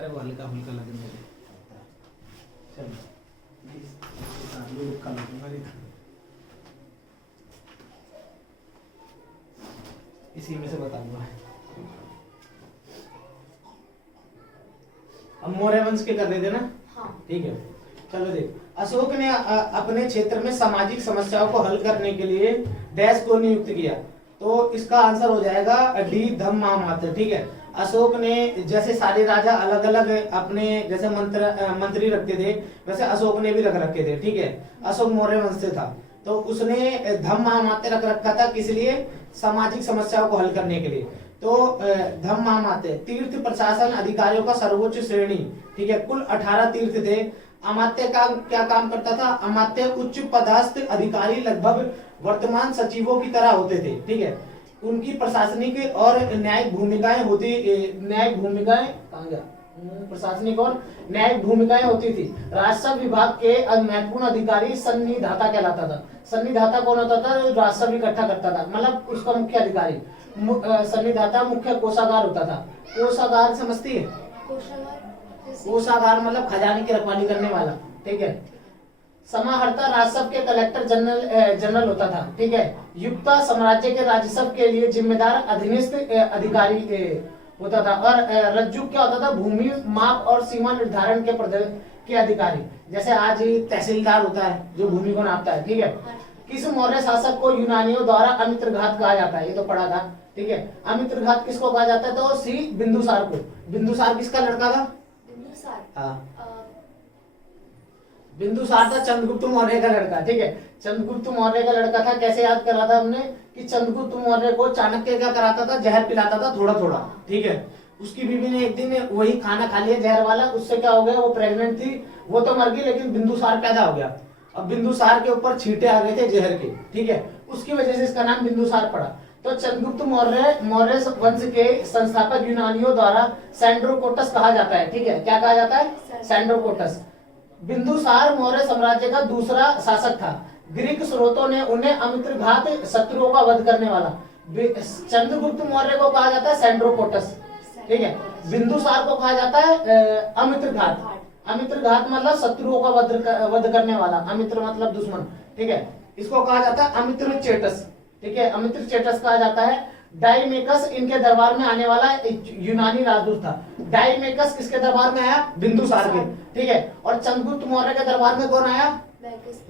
अरे वो हल्का फुल्का लगने दे। चलो रुका लगूंगा इसी में से बताऊंगा। अब मौर्य वंश के कर देते ना। हाँ। ठीक है, चलो देख। अशोक ने अपने क्षेत्र में सामाजिक समस्याओं को हल करने के लिए डैश को नियुक्त किया, तो इसका आंसर हो जाएगा डी धम्मामात्य। ठीक है, अशोक ने जैसे सारे राजा अलग अलग अपने जैसे मंत्री रखते थे, वैसे अशोक ने भी रख रखे थे। ठीक है, अशोक मौर्य वंश से था, तो उसने धम्मामात्य रख रखा था, किस लिए? सामाजिक समस्याओं को हल करने के लिए। तो धम्मामात्य तीर्थ प्रशासन अधिकारियों का सर्वोच्च श्रेणी। ठीक है, कुल 18 तीर्थ थे। अमात्य का क्या काम करता था? अमात्य उच्च पदस्थ अधिकारी लगभग वर्तमान सचिवों की तरह होते थे। ठीक है, उनकी प्रशासनिक और न्यायिक भूमिकाएं होती, न्यायिक भूमिकाएं कहाँ गया? प्रशासनिक और न्यायिक भूमिकाएं होती थी। राजस्व विभाग के महत्वपूर्ण अधिकारी सन्निधाता कहलाता था। सन्निधाता कौन होता था? राजस्व इकट्ठा करता था, मतलब उसका मुख्य अधिकारी। सन्निधाता मुख्य कोषागार होता था। कोषागार समझती है? कोषागार मतलब खजाने की रखवाली करने वाला। ठीक है, समाहर्ता राजस्व के कलेक्टर जनरल होता था। ठीक है, युक्ता साम्राज्य के राजस्व के लिए जिम्मेदार अधीनस्थ अधिकारी होता था। और रज्जु क्या होता था? भूमि माप और सीमा निर्धारण के अधिकारी। जैसे आज तहसीलदार होता है जो भूमि को नापता है। ठीक है, किस मौर्य शासक को यूनानियों द्वारा अमित्रघात कहा जाता है? ये तो पढ़ा था। ठीक है, अमित्रघात किसको कहा जाता है? तो सी बिंदुसार को। बिंदुसार किसका लड़का था? बिंदुसार था चंद्रगुप्त मौर्य का लड़का। ठीक है, चंद्रगुप्त मौर्य का लड़का था। कैसे याद करा था हमने कि चंद्रगुप्त मौर्य को चाणक्य क्या कराता था? जहर पिलाता था थोड़ा थोड़ा। ठीक है, उसकी बीवी ने एक दिन वही खाना खा लिया जहर वाला, उससे क्या हो गया? वो प्रेग्नेंट थी, वो तो मर गई, लेकिन बिंदुसार पैदा हो गया। अब बिंदुसार के ऊपर छींटे आ गए थे जहर के। ठीक है, उसकी वजह से इसका नाम बिंदुसार पड़ा। तो चंद्रगुप्त मौर्य वंश के संस्थापक यूनानियों द्वारा सैंड्रोकोटस कहा जाता है। ठीक है, क्या कहा जाता है? सैंड्रोकोटस। बिंदुसार मौर्य साम्राज्य का दूसरा शासक था। ग्रीक स्रोतों ने उन्हें अमित्रघात, शत्रुओं का वध करने वाला। चंद्रगुप्त मौर्य को कहा जाता है सैंड्रोकोटस। ठीक है, बिंदुसार को कहा जाता है अमित्रघात। अमित्रघात मतलब शत्रुओं का वध करने वाला। अमित्र मतलब दुश्मन। ठीक है, इसको कहा जाता है अमित्रचेटस। ठीक है, अमित्रचेटस कहा जाता है। डाइमेकस इनके दरबार में आने वाला यूनानी राजदूत था। डाइमेकस किसके दरबार में आया? बिंदुसार के। ठीक है, और चंद्रगुप्त मौर्य के दरबार में कौन आया?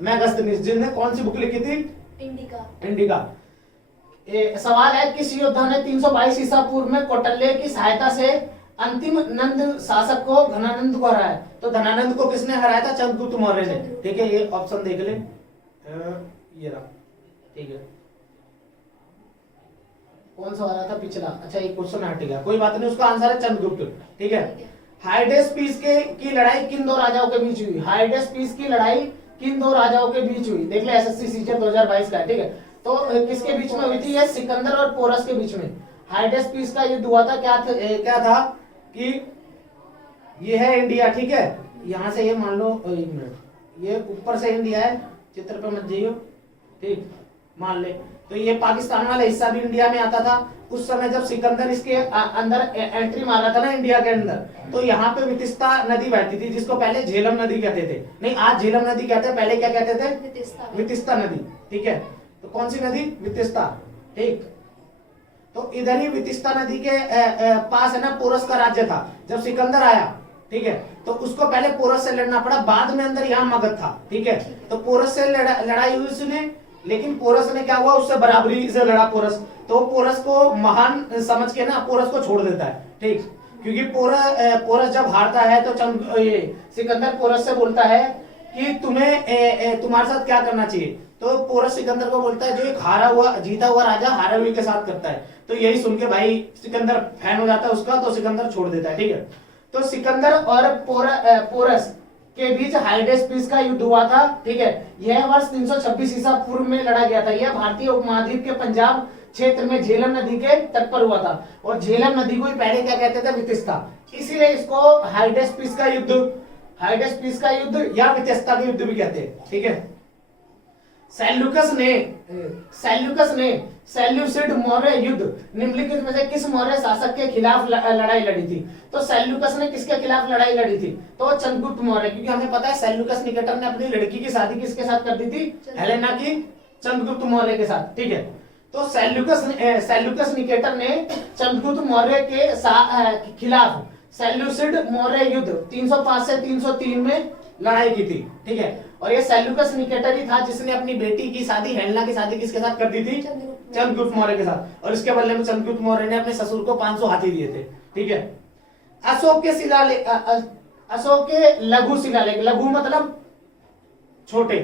मेगास्थनीज, जिसने कौन सी बुक लिखी थी? इंडिका। सवाल है, किस योद्धा ने 322 ईसा पूर्व में कौटिल्य की सहायता से अंतिम नंद शासक को धनानंद को हराया? तो धनानंद को किसने हराया था? चंद्रगुप्त मौर्य ने। ठीक है, ये ऑप्शन देख ले, ये रहा। ठीक है, कौन सा वाला था? पिछला। अच्छा, ये क्वेश्चन हट गया, कोई बात नहीं, उसका आंसर है चंद्रगुप्त। ठीक है, हाइडेस्पीस की लड़ाई किन दो राजाओं के बीच हुई? हाइडेस्पीस की लड़ाई किन दो राजाओं के बीच हुई? देख ले, एसएससी सीजन 2022 का। ठीक है, तो किसके बीच में हुई थी? ये सिकंदर और पोरस के बीच में हाइडेस्पीस का युद्ध हुआ था। क्या था कि ये है इंडिया। ठीक है, यहाँ से ये मान लो, एक मिनट, ये ऊपर से इंडिया है, चित्र पे मत जाइयो। ठीक, मान ले, तो ये पाकिस्तान वाला हिस्सा भी इंडिया में आता था। उस समय जब सिकंदर इसके अंदर एंट्री मारा था ना इंडिया के अंदर, तो यहाँ पे वितिस्ता नदी बहती थी, जिसको पहले झेलम नदी कहते थे। नहीं, आज झेलम नदी कहते हैं, पहले क्या कहते थे? वितिस्ता नदी। ठीक है, तो कौन सी नदी? वितिस्ता। ठीक, तो इधर ही वितिस्ता नदी के पास है ना पोरस का राज्य था जब सिकंदर आया। ठीक है, तो उसको पहले पोरस से लड़ना पड़ा, बाद में अंदर यहाँ मगध था। ठीक है, तो पोरस से लड़ाई हुई उसने, लेकिन पोरस ने क्या हुआ? उससे बराबरी से लड़ा पोरस, तो पोरस को महान समझ के ना पोरस को छोड़ देता है। ठीक, क्योंकि पोरस जब हारता है तो सिकंदर पोरस से बोलता है कि तुम्हें तुम्हारे साथ क्या करना चाहिए? तो पोरस सिकंदर को बोलता है जो एक जीता हुआ राजा हारे हुए के साथ करता है। तो यही सुन के भाई सिकंदर फैन हो जाता है उसका, तो सिकंदर छोड़ देता है। ठीक है, तो सिकंदर और पोरस के बीच हाइडेस्पीस का युद्ध हुआ था। ठीक है, यह वर्ष 326 ईसा पूर्व में लड़ा गया था। यह भारतीय उपमहाद्वीप के पंजाब क्षेत्र में झेलम नदी के तट पर हुआ था, और झेलम नदी को ही पहले क्या कहते थे? वितिस्ता। इसीलिए इसको हाइडेस्पीस का युद्ध या वितिस्ता का युद्ध भी कहते हैं। ठीक है, सैल्यूकस ने सैल्यूसिड मौर्य युद्ध निम्नलिखित में से किस मौर्य शासक के खिलाफ लड़ाई लड़ी थी? तो सैल्यूकस ने किसके खिलाफ लड़ाई लड़ी थी? तो चंद्रगुप्त मौर्य, क्योंकि हमें पता है सैल्यूकस निकेटर ने अपनी लड़की की शादी किसके साथ कर दी थी? हेलेना की चंद्रगुप्त मौर्य के साथ। ठीक है, तो सैल्यूकस निकेटर ने चंद्रगुप्त मौर्य के खिलाफ सैल्यूसिड मौर्य युद्ध 305 से 303 में लड़ाई की थी। ठीक है, और ये सैल्यूकस निकेटर ही था जिसने अपनी बेटी की शादी हेलेना की शादी किसके साथ कर दी थी? चंद्रगुप्त मौर्य के साथ। और इसके बदले में चंद्रगुप्त मौर्य ने अपने ससुर को 500 हाथी दिए थे। ठीक है, अशोक के लघु शिलालेख, लघु मतलब छोटे,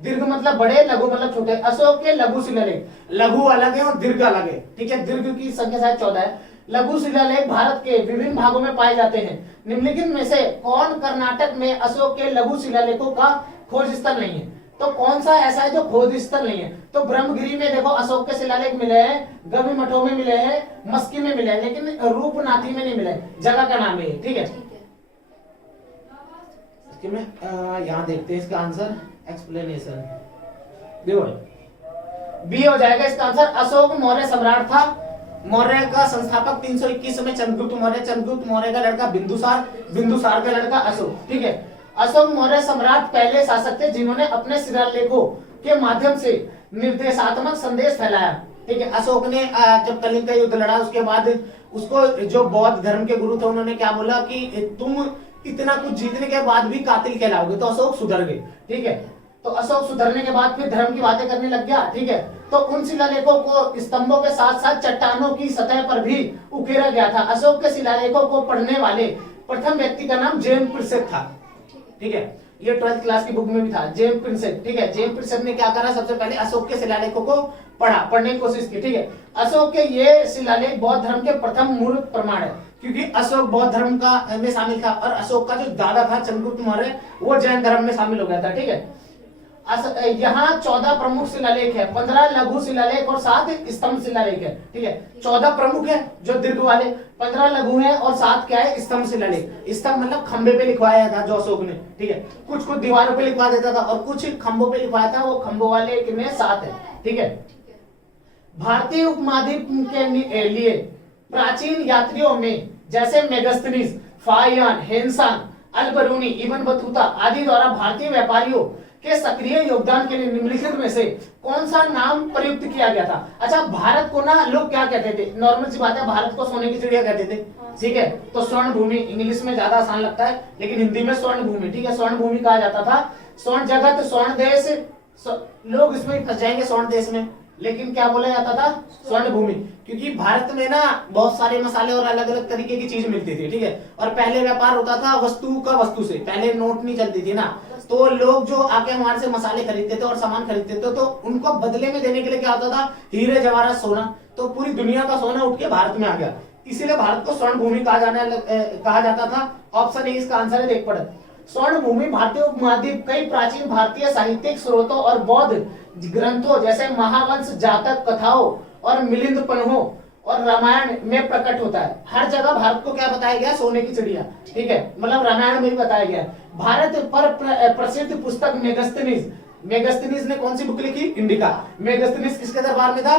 दीर्घ मतलब बड़े, लघु मतलब छोटे। अशोक के लघु शिलालेख, लघु अलग है और दीर्घ अलग है। ठीक है, दीर्घ की संख्या शायद 14 है। लघु शिलालेख भारत के विभिन्न भागों में पाए जाते हैं। निम्नलिखित में से कौन कर्नाटक में अशोक के लघु शिलालेखों का खोज स्थल नहीं है? तो कौन सा ऐसा है जो खोज स्थल नहीं है? तो ब्रह्मगिरी में देखो अशोक के शिलालेख मिले हैं, गवी मठों में मिले हैं, मस्की में मिले हैं, लेकिन रूपनाथी में नहीं मिले। जगह का नाम है। ठीक है, मैं यहाँ देखते हैं इसका आंसर, एक्सप्लेनेशन देखो बी हो जाएगा इसका आंसर। अशोक मौर्य सम्राट था, मौर्य का संस्थापक 321 में चंद्रगुप्त मौर्य, चंद्रगुप्त मौर्य का लड़का बिंदुसार, बिंदुसार का लड़का अशोक। ठीक है, अशोक मौर्य सम्राट पहले शासक थे जिन्होंने अपने शिलालेखों के माध्यम से निर्देशात्मक संदेश फैलाया। ठीक है, अशोक ने जब कलिंग का युद्ध लड़ा उसके बाद उसको जो बौद्ध धर्म के गुरु थे उन्होंने क्या बोला कि तुम इतना कुछ जीतने के बाद भी कातिल कहलाओगे, तो अशोक सुधर गए। ठीक है, तो अशोक सुधरने के बाद फिर धर्म की बातें करने लग गया। ठीक है, तो उन शिलालेखों को स्तंभों के साथ साथ चट्टानों की सतह पर भी उकेरा गया था। अशोक के शिलालेखों को पढ़ने वाले प्रथम व्यक्ति का नाम जेम्स प्रिंसेप था। ठीक है, ये 12th क्लास की बुक में भी था, जेम्स प्रिंसेप। ठीक है, जेम्स प्रिंसेप ने क्या करा, सबसे पहले अशोक के शिलालेखों को पढ़ने की कोशिश की। ठीक है, अशोक के ये शिलालेख बौद्ध धर्म के प्रथम मूल प्रमाण है, क्योंकि अशोक बौद्ध धर्म का में शामिल था और अशोक का जो दादा था चंद्रगुप्त मौर्य वो जैन धर्म में शामिल हो गया था। ठीक है, यहाँ 14 प्रमुख शिलालेख है, 15 लघु शिलालेख और 7 स्तंभ शिलालेख है। ठीक है, 14 प्रमुख है जो दीर्घ वाले, 15 लघु है और 7 क्या है? स्तंभ शिलालेख। स्तंभ मतलब खंबे पे लिखवाया था जो अशोक ने। ठीक है, कुछ कुछ दीवारों पे लिखवा देता था और कुछ खंभों पे लिखवाया था, वो खंभों वाले में 7 है। ठीक है, भारतीय उपमहाद्वीप के लिए प्राचीन यात्रियों में जैसे Megasthenes, Fahien, Hiuen Tsang, Al Biruni, Ibn Battuta आदि द्वारा भारतीय व्यापारियों के सक्रिय योगदान के लिए निम्नलिखित में से कौन सा नाम प्रयुक्त किया गया था? अच्छा, भारत को ना लोग क्या कहते थे? नॉर्मल सी बात है, भारत को सोने की चिड़िया कहते थे। ठीक है, तो स्वर्ण भूमि, इंग्लिश में ज्यादा आसान लगता है लेकिन हिंदी में स्वर्ण भूमि। ठीक है, स्वर्ण भूमि कहा जाता था। स्वर्ण जगत, स्वर्ण देश, लोग इसमें फंस जाएंगे स्वर्ण देश में, लेकिन क्या बोला जाता था? स्वर्ण भूमि, क्योंकि भारत में ना बहुत सारे मसाले और अलग अलग तरीके की चीज मिलती थी। ठीक है, और पहले व्यापार होता था वस्तु का वस्तु से, पहले नोट नहीं चलती थी ना, तो लोग जो आके हमारे से मसाले खरीदते थे और सामान खरीदते थे तो उनको बदले में देने के लिए क्या होता था? हीरे जवाहरात सोना। तो पूरी दुनिया का सोना उठ के भारत में आ गया, इसीलिए भारत को स्वर्ण भूमि कहा जाता था। ऑप्शन ए इसका आंसर है, देख पढ़। स्वर्ण भूमि भारतीय उपमहाद्वीप कई प्राचीन भारतीय साहित्यिक स्रोतों और बौद्ध ग्रंथों जैसे महावंश, जातक कथाओं और मिलिंद पन्हों और रामायण में प्रकट होता है। हर जगह भारत को क्या बताया गया? सोने की चिड़िया। ठीक है, मतलब रामायण में भी बताया गया। भारत पर प्रसिद्ध पुस्तक मेगस्थनीज, मेगस्थनीज ने कौन सी बुक लिखी? इंडिका। मेगस्थनीज किसके दरबार में था?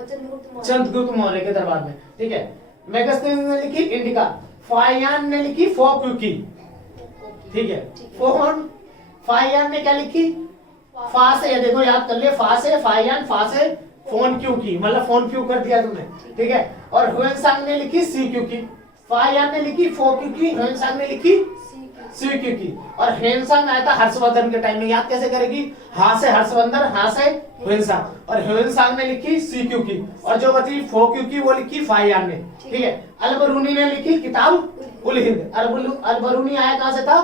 चंद्रगुप्त मौर्य के दरबार में। ठीक है, मेगस्थनीज ने लिखी इंडिका, फाहियान ने लिखी फोक्यूकी। ठीक है, फाहियान ने क्या लिखी? फा से, देखो याद कर ले, फा से फाहियान, फा से फोन क्यों की, मतलब फोन क्यों कर दिया तुमने। ठीक है, और ह्वेनसांग ने लिखी सी क्यों की, फाहियान ने लिखी फो क्यों की, ह्वेनसांग ने लिखी सी क्यों की। और ह्वेनसांग आया था हर्षवर्धन के टाइम में, याद कैसे करेगी? हा से हर्षवर्धन, हा से ह्वेनसांग, और ह्वेनसांग ने लिखी सी क्यों की, और जो बची फो क्यों की वो लिखी फाहियान ने। ठीक है, अल-बरूनी ने लिखी किताब उल हिंद। अल-बरूनी आया कहां से था?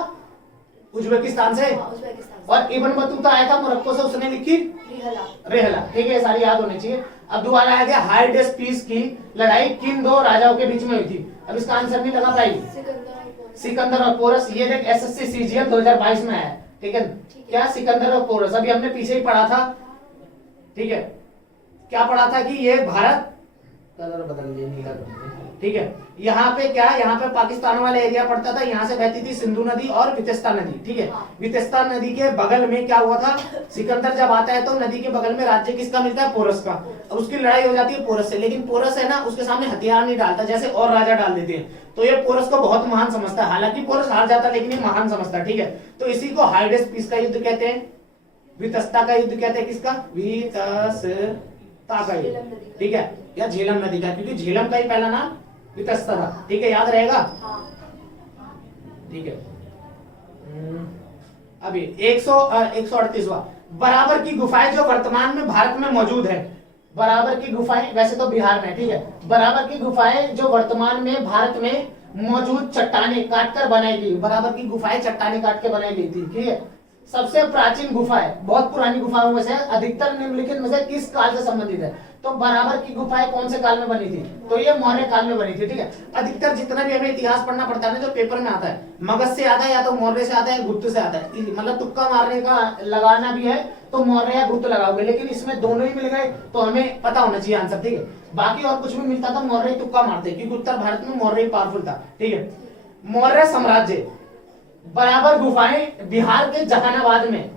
उज्बेकिस्तान से। और इब्न बतूता आया था मोरक्को से, उसने लिखी रेहला। ठीक है, सारी याद होनी चाहिए। अब दोबारा आ गया, हाइडेस पीस की लड़ाई किन दो राजाओं के बीच में हुई थी? अब इसका आंसर नहीं लगा पाई, सिकंदर और पोरस। ये देख एसएससी सीजीएल 2022 में आया। ठीक है, क्या? सिकंदर और पोरस। अभी हमने पीछे ही पढ़ा था। ठीक है, क्या पढ़ा था कि ये भारत, कलर बदल लिया, नीला कर ठीक है। यहाँ पे क्या, यहाँ पे पाकिस्तान वाला एरिया पड़ता था, यहाँ से बहती थी सिंधु नदी और वितस्ता नदी, ठीक है। वितस्ता नदी के बगल में क्या हुआ था, सिकंदर जब आता है तो नदी के बगल में राज्य किसका मिलता है, पोरस का। और उसकी लड़ाई हो जाती है पोरस से, लेकिन पोरस है ना उसके सामने हथियार नहीं डालता जैसे और राजा डाल देते हैं, तो ये पोरस को बहुत महान समझता है। हालांकि पोरस हार जाता लेकिन ये महान समझता है, ठीक है। तो इसी को हाइडेस पीस का युद्ध कहते हैं, वितस्ता का युद्ध कहते हैं, किसका, वितस्ता का युद्ध, ठीक है, या झेलम नदी का, क्योंकि झेलम का ही पहला नाम वितस्ता था, ठीक है, याद रहेगा, ठीक है। अभी 138वां, बराबर की गुफाएं जो वर्तमान में भारत में मौजूद है, बराबर की गुफाएं वैसे तो बिहार में, ठीक है, बराबर की गुफाएं जो वर्तमान में भारत में मौजूद चट्टाने काटकर बनाई गई, बराबर की गुफाएं चट्टाने काट के बनाई गई थी, ठीक है। सबसे प्राचीन गुफा है, बहुत पुरानी गुफाओं में से, अधिकतर निम्नलिखित में से किस काल से संबंधित है, तो बराबर की गुफाएं कौन से काल में बनी थी, तो ये मौर्य काल में बनी थी, ठीक है। अधिकतर जितना भी हमें इतिहास पढ़ना पड़ता है ना जो पेपर में आता है, मगध से आता है या तो मौर्य से आता है, गुप्त से आता है, मतलब तुक्का मारने का लगाना भी है तो मौर्य या गुप्त लगाओगे, लेकिन इसमें दोनों ही मिल गए तो हमें पता होना चाहिए आंसर, ठीक है। बाकी और कुछ भी मिलता था मौर्य तुक्का मारते, क्योंकि उत्तर भारत में मौर्य पावरफुल था, ठीक है। मौर्य साम्राज्य, बराबर गुफाएं बिहार के जहानाबाद में,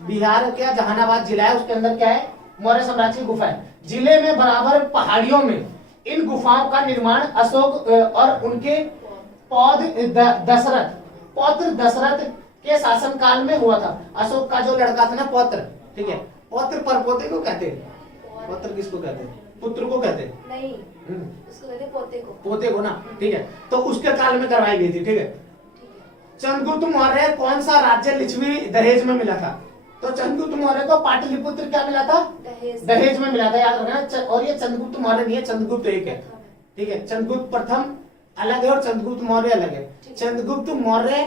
बिहार के जहानाबाद जिला है उसके अंदर क्या है, मौर्य साम्राज्य की गुफाएं, जिले में बराबर पहाड़ियों में इन गुफाओं का निर्माण अशोक और उनके पौत्र दशरथ के शासनकाल में हुआ था। अशोक का जो लड़का था ना पौत्र, ठीक है, पौत्र पर पोते को कहते हैं, पौत्र किसको कहते हैं, पुत्र को कहते हैं, नहीं उसको कहते हैं पोते को, पोते को ना, ठीक है। तो उसके काल में करवाई गई थी, ठीक है। चंद्रगुप्त मौर्य कौन सा राज्य लिच्छवी दहेज में मिला था, तो चंद्रगुप्त मौर्य को पाटलिपुत्र क्या मिला था, दहेज में मिला था, याद रखना। और ये चंद्रगुप्त मौर्य नहीं है, चंद्रगुप्त एक है, ठीक है। चंद्रगुप्त प्रथम अलग है और चंद्रगुप्त मौर्य अलग है। चंद्रगुप्त मौर्य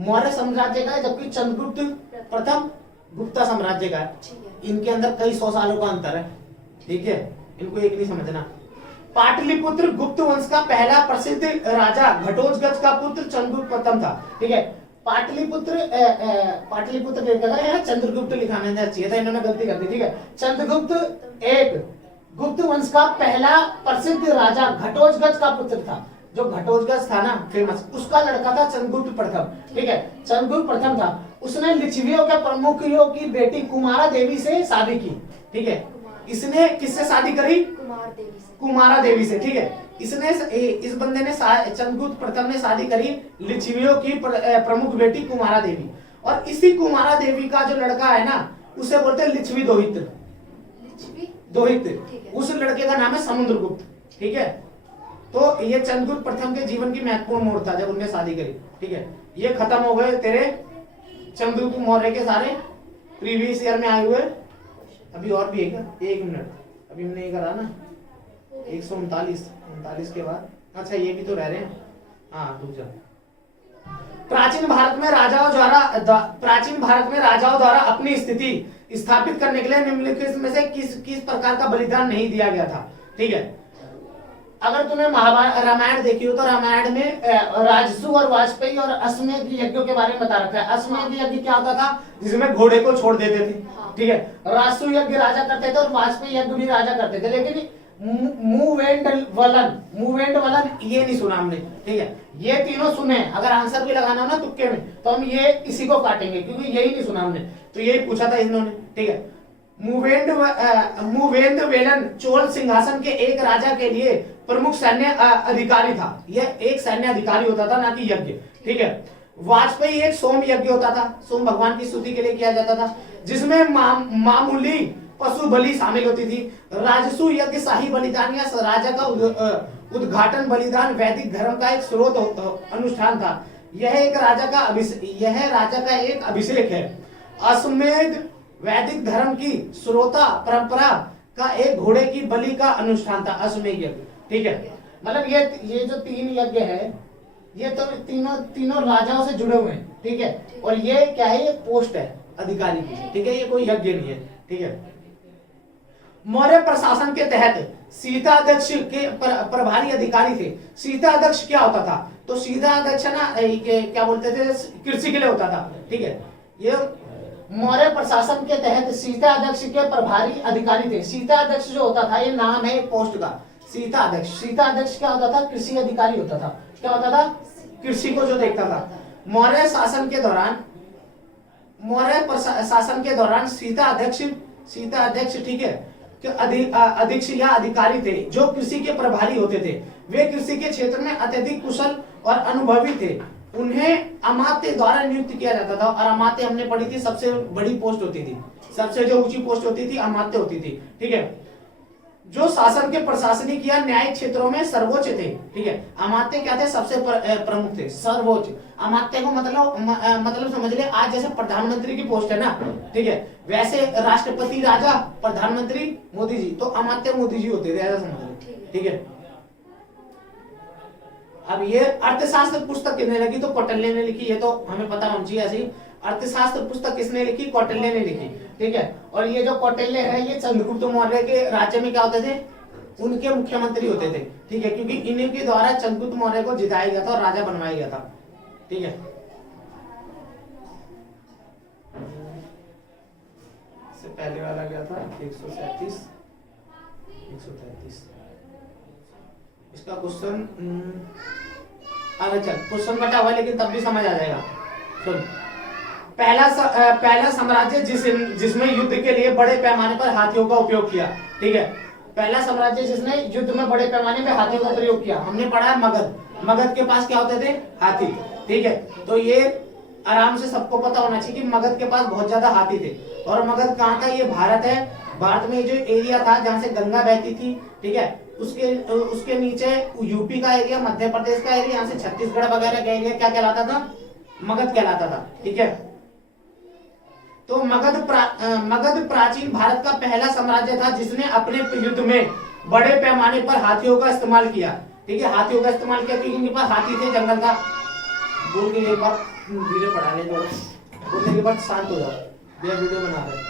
मौर्य साम्राज्य का है, जबकि चंद्रगुप्त प्रथम गुप्ता साम्राज्य का है। इनके अंदर कई 100 सालों का अंतर है, ठीक है, इनको एक नहीं समझना। पाटलिपुत्र गुप्त वंश का पहला प्रसिद्ध राजा घटोत्कच का पुत्र चंद्रगुप्त प्रथम था, ठीक है। पाटलिपुत्र चंद्रगुप्त लिखाना चाहिए था, इन्होंने गलती कर दी, ठीक है। चंद्रगुप्त एक गुप्त वंश का पहला प्रसिद्ध राजा घटोत्कच का पुत्र था, जो घटोत्कच था ना फेमस, उसका लड़का था चंद्रगुप्त प्रथम, ठीक है। चंद्रगुप्त प्रथम था, उसने लिच्छवियों के प्रमुखों की बेटी कुमारा देवी से शादी की, ठीक है। इसने किससे शादी करी, कुमारा देवी से, ठीक है। इसने इस बंदे ने चंद्रगुप्त प्रथम ने शादी करी लिच्छवियों की प्रमुख बेटी कुमारा देवी, और इसी कुमारा देवी का जो लड़का है ना उसे बोलते हैं लिच्छवी दोहित्र, उस लड़के का नाम है समुद्रगुप्त, ठीक है। तो ये चंद्रगुप्त प्रथम के जीवन की महत्वपूर्ण मोड़ था जब उन्होंने शादी करी, ठीक है। ये खत्म हो गए तेरे चंद्रगुप्त मौर्य के सारे प्रीवियस ईयर में आए हुए। अभी और भी है क्या, 1 मिनट, अभी हमने ये करा ना 139 के बाद, अच्छा ये भी तो रह रहे हैं, हाँ रुक जा। प्राचीन भारत में राजाओं द्वारा अपनी स्थिति स्थापित करने के लिए निम्नलिखित में से किस प्रकार का बलिदान नहीं दिया गया था, ठीक है। अगर तुम्हें महाभारत रामायण देखी हो तो रामायण में राजसू और वाजपेयी और अश्वमेध यज्ञों के बारे में बता रखा है। अश्वमेध यज्ञ क्या होता था, जिसमें घोड़े को छोड़ देते थे, ठीक है। राजसू यज्ञ राजा करते थे और वाजपेयी यज्ञ भी राजा करते थे, लेकिन मूव एंड वलन ये नहीं सुना हमने, ठीक है। ये तीनों सुने, अगर आंसर भी लगाना हो ना तुक्के में तो हम ये इसी को काटेंगे, क्योंकि यही नहीं सुना हमने, तो यही पूछा था इन्होंने, ठीक है। मूवेंद्र वेलन चोल सिंहासन के एक राजा के लिए प्रमुख सैन्य अधिकारी था, यह एक सैन्य अधिकारी होता था ना कि यज्ञ, ठीक है। वाजपेयी एक सोम यज्ञ होता था, सोम भगवान की स्तुति के लिए किया जाता था, जिसमें मामूली पशु बलि शामिल होती थी। राजसू यज्ञ शाही बलिदान या राजा का उद्घाटन बलिदान वैदिक धर्म का एक स्रोत अनुष्ठान था। यह राजा का एक अभिषेक है। अश्वमेध वैदिक धर्म की श्रोता परंपरा का एक घोड़े की बलि का अनुष्ठान था, अश्वमेध यज्ञ, ठीक है। मतलब ये जो 3 यज्ञ है ये तो तीनों राजाओं से जुड़े हुए हैं, ठीक है। और ये क्या है, ये पोस्ट है अधिकारी की, ठीक है, ये कोई यज्ञ नहीं है, ठीक है। मौर्य प्रशासन के तहत सीता अध्यक्ष के प्रभारी अधिकारी थे। सीता अध्यक्ष क्या होता था, तो सीता अध्यक्ष ना क्या बोलते थे, कृषि के लिए होता था, ठीक है। ये मौर्य प्रशासन के तहत सीता अध्यक्ष के प्रभारी अधिकारी थे। सीता अध्यक्ष जो होता था ये नाम है एक पोस्ट का, सीता अध्यक्ष। सीता अध्यक्ष क्या होता था? कृषि अधिकारी होता था। क्या होता था? कृषि को जो देखता था। मौर्य शासन के दौरान, शासन के दौरान सीता अध्यक्ष ठीक है, कि अध्यक्ष या अधिकारी थे जो कृषि के प्रभारी होते थे। वे कृषि के क्षेत्र में अत्यधिक कुशल और अनुभवी थे। उन्हें अमात्य द्वारा नियुक्त किया जाता था। और अमात्य हमने पढ़ी थी, सबसे बड़ी पोस्ट होती थी, सबसे जो ऊंची पोस्ट होती थी अमात्य होती थी। ठीक है, जो शासन के प्रशासनिक या न्यायिक क्षेत्रों में सर्वोच्च थे। ठीक है, अमात्य क्या थे? सबसे प्रमुख थे, सर्वोच्च। अमात्य को मतलब समझ ले, आज जैसे प्रधानमंत्री की पोस्ट है ना, ठीक है, वैसे राष्ट्रपति राजा, प्रधानमंत्री मोदी जी, तो अमात्य मोदी जी होते थे, ऐसा समझ लो। ठीक है, अब ये अर्थशास्त्र पुस्तक किसने लिखी? तो कौटिल्य ने लिखी। ये तो हमें पता होना चाहिए। ऐसी अर्थशास्त्र पुस्तक किसने लिखी? कौटिल्य ने लिखी। ठीक है, और ये जो कौटिल्य है ये चंद्रगुप्त मौर्य के राज्य में क्या होते थे? उनके मुख्यमंत्री होते थे। ठीक है, क्योंकि इन्हीं के द्वारा चंद्रगुप्त मौर्य को जिताया गया था और राजा बनवाया गया था। ठीक है, इससे पहले वाला क्या था? 137 133। इसका क्वेश्चन चल क्वेश्चन कटा हुआ, लेकिन तब भी समझ आ जाएगा। सुन, पहला साम्राज्य जिसमें युद्ध के लिए बड़े पैमाने पर हाथियों का उपयोग किया। ठीक है, पहला साम्राज्य जिसने युद्ध में बड़े पैमाने पर हाथियों का प्रयोग किया, हमने पढ़ा मगध। मगध के पास क्या होते थे? हाथी। ठीक है, तो ये आराम से सबको पता होना चाहिए कि मगध के पास बहुत ज्यादा हाथी थे। और मगध कहाँ था? ये भारत है। भारत में जो एरिया था जहाँ से गंगा बहती थी, ठीक है, उसके नीचे यूपी का एरिया, मध्य प्रदेश का एरिया, यहाँ से छत्तीसगढ़ वगैरह का एरिया क्या कहलाता था? मगध कहलाता था। ठीक है, तो मगध प्राचीन भारत का पहला साम्राज्य था जिसने अपने युद्ध में बड़े पैमाने पर हाथियों का इस्तेमाल किया। ठीक है, हाथियों का इस्तेमाल किया क्योंकि इनके पास हाथी थे, जंगल था। बोल के एक बार धीरे पढ़ा ले, बोलने के बाद शांत हो जाओ, ये वीडियो बना रहे।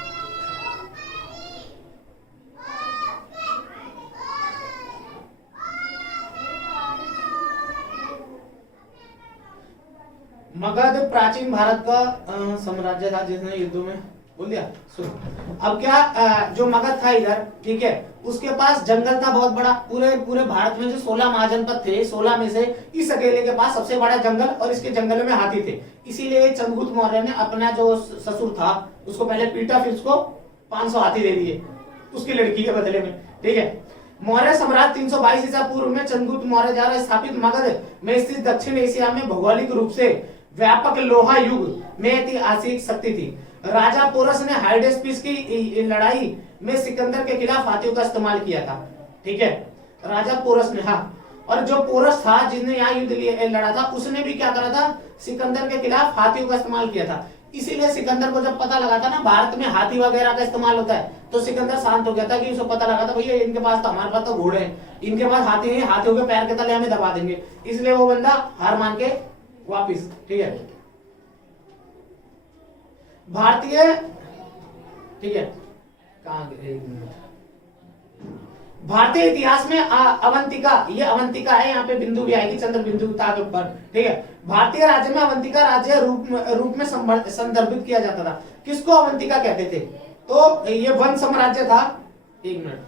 मगध प्राचीन भारत का साम्राज्य था जिसने युद्धों में बोल दिया। सुन, अब क्या जो मगध था इधर, ठीक है, उसके पास जंगल था बहुत बड़ा। पूरे भारत में जो 16 महाजनपद थे, 16 में से इस अकेले के पास सबसे बड़ा जंगल, और इसके जंगलों में हाथी थे। इसीलिए चंद्रगुप्त मौर्य ने अपना जो ससुर था उसको पहले पीटा, फिर उसको 500 हाथी दे दिए उसकी लड़की के बदले में। ठीक है, मौर्य सम्राट 322 ईसा पूर्व में चंद्रगुप्त मौर्य द्वारा स्थापित मगध में स्थित दक्षिण एशिया में भौगोलिक रूप से व्यापक लोहा युग में ऐतिहासिक शक्ति थी। राजा पोरस ने हाइडेस्पिस की लड़ाई में सिकंदर के खिलाफ हाथियों का इस्तेमाल किया था। ठीक है, राजा पोरस ने, हाँ, और जो पोरस था जिसने यहाँ युद्ध लड़ा था, उसने भी क्या करा था? सिकंदर के खिलाफ हाथियों का इस्तेमाल किया था। इसीलिए सिकंदर को जब पता लगा था ना भारत में हाथी वगैरह का इस्तेमाल होता है, तो सिकंदर शांत हो गया था कि उसको पता लगा था भैया इनके पास तो, हमारे पास तो घोड़े हैं, इनके पास हाथी नहीं, हाथियों के पैर के तले हमें दबा देंगे। इसलिए वो बंदा हार मान के वापिस। ठीक है, भारतीय, ठीक है, कहां भारतीय इतिहास में अवंतिका, ये अवंतिका है, यहाँ पे बिंदु भी आएगी, चंद्र बिंदु के ऊपर। ठीक है, भारतीय राज्य में अवंतिका राज्य रूप में संदर्भित किया जाता था। किसको अवंतिका कहते थे? तो ये वन साम्राज्य था। एक मिनट,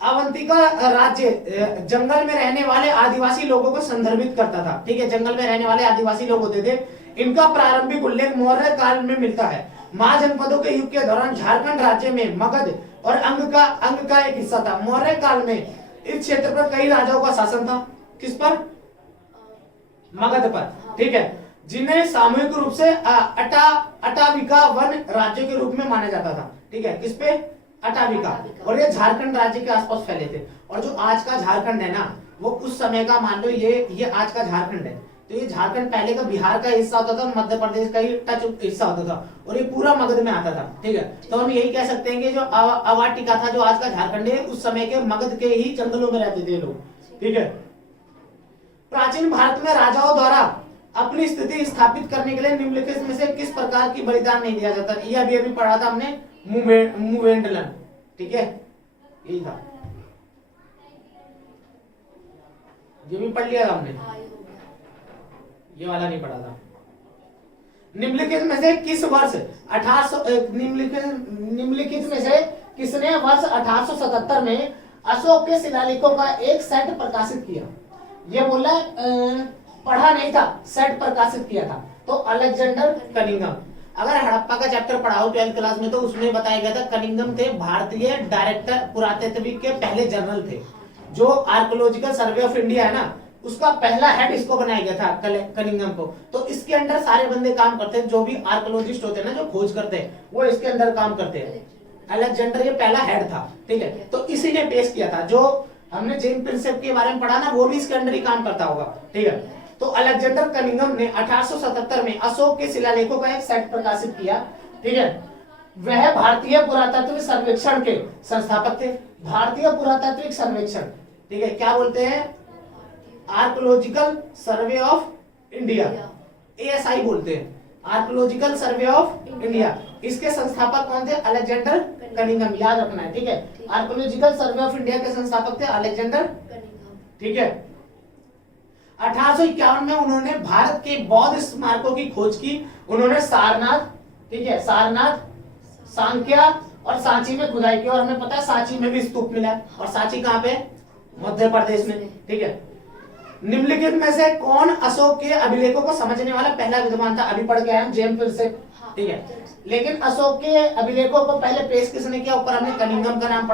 अवंतिका राज्य जंगल में रहने वाले आदिवासी लोगों को संदर्भित करता था। ठीक है, जंगल में रहने वाले आदिवासी लोग होते थे। इनका प्रारंभिक उल्लेख मौर्य काल में मिलता है। महाजनपदों के युग के दौरान झारखंड राज्य में मगध और अंग का एक हिस्सा था। मौर्य काल में इस क्षेत्र पर कई राजाओं का शासन था। किस पर? मगध पर। ठीक है, जिन्हें सामूहिक रूप से अटाविका वन राज्य के रूप में माना जाता था। ठीक है, किस पे? अटाविका। और ये झारखंड राज्य के आसपास फैले थे। और जो आज का झारखंड है ना, वो उस समय का, मान लो ये आज का झारखंड है, तो ये झारखंड पहले का बिहार का हिस्सा होता था, मध्य प्रदेश का ही टच हिस्सा होता था, और ये पूरा मगध में आता था। ठीक है, तो हम यही कह सकते हैं कि जो अवाटिका था, जो आज का झारखंड है, उस समय के मगध के ही जंगलों में रहते थे लोग। ठीक है, प्राचीन भारत में राजाओं द्वारा अपनी स्थिति स्थापित करने के लिए निम्नलिखित में से किस प्रकार की बलिदान नहीं दिया जाता? ये अभी पढ़ा था हमने, मूवेंडलन। ठीक है, यही था, ये भी पढ़ लिया था हमने, ये वाला नहीं पढ़ा था। निम्नलिखित में से किस वर्ष 1800 निम्नलिखित में से किसने वर्ष 1877 में अशोक के शिलालेखों का एक सेट प्रकाशित किया? ये बोला पढ़ा नहीं था, सेट प्रकाशित किया था, तो अलेक्जेंडर कनिंघम। अगर हड़प्पा का चैप्टर पढ़ाओ 12th क्लास में तो उसमें बताया गया था कनिंघम थे भारतीय डायरेक्टर पुरातत्व के पहले जनरल थे। जो आर्कोलॉजिकल सर्वे ऑफ इंडिया है ना, उसका पहला हेड इसको बनाया गया था कनिंघम को। तो इसके अंडर सारे बंदे काम करते हैं, जो भी आर्कोलॉजिस्ट होते हैं ना, जो खोज करते हैं, वो इसके अंदर काम करते हैं। अलेक्जेंडर ये पहला हेड था, ठीक है। तो इसी ने पेश किया था। जो हमने जेम्स प्रिंसेप के बारे में पढ़ा ना, वो भी इसके अंदर ही काम करता होगा, ठीक है। तो अलेक्जेंडर कनिंघम ने 1877 में अशोक के शिलालेखों का एक सेट प्रकाशित किया, ठीक है। वह भारतीय पुरातत्व सर्वेक्षण के संस्थापक थे। भारतीय पुरातात्विक सर्वेक्षण, ठीक है, क्या बोलते हैं? Archaeological survey of India, ASI बोलते हैं, आर्कोलॉजिकल सर्वे ऑफ इंडिया। इसके संस्थापक कौन थे? अलेक्जेंडर कनिंघम, याद रखना है, ठीक है। आर्कोलॉजिकल सर्वे ऑफ इंडिया के संस्थापक थे अलेक्जेंडर, ठीक है। 1851 में उन्होंने भारत के बौद्ध स्मारकों की खोज की। उन्होंने सारनाथ, ठीक है, सारनाथ, सांख्या और सांची में खुदाई की। और हमें पता है सांची में भी स्तूप मिला है। और सांची कहाँ पे? मध्य प्रदेश में, ठीक है। निम्नलिखित में से कौन अशोक के अभिलेखों को समझने वाला पहला विद्वान था? अभी पढ़ के आए हम जेम्स प्रिंसेप, ठीक है। लेकिन अशोक के अभिलेखों को पहले पेश किसने किया? ऊपर हमने कनिंघम का नाम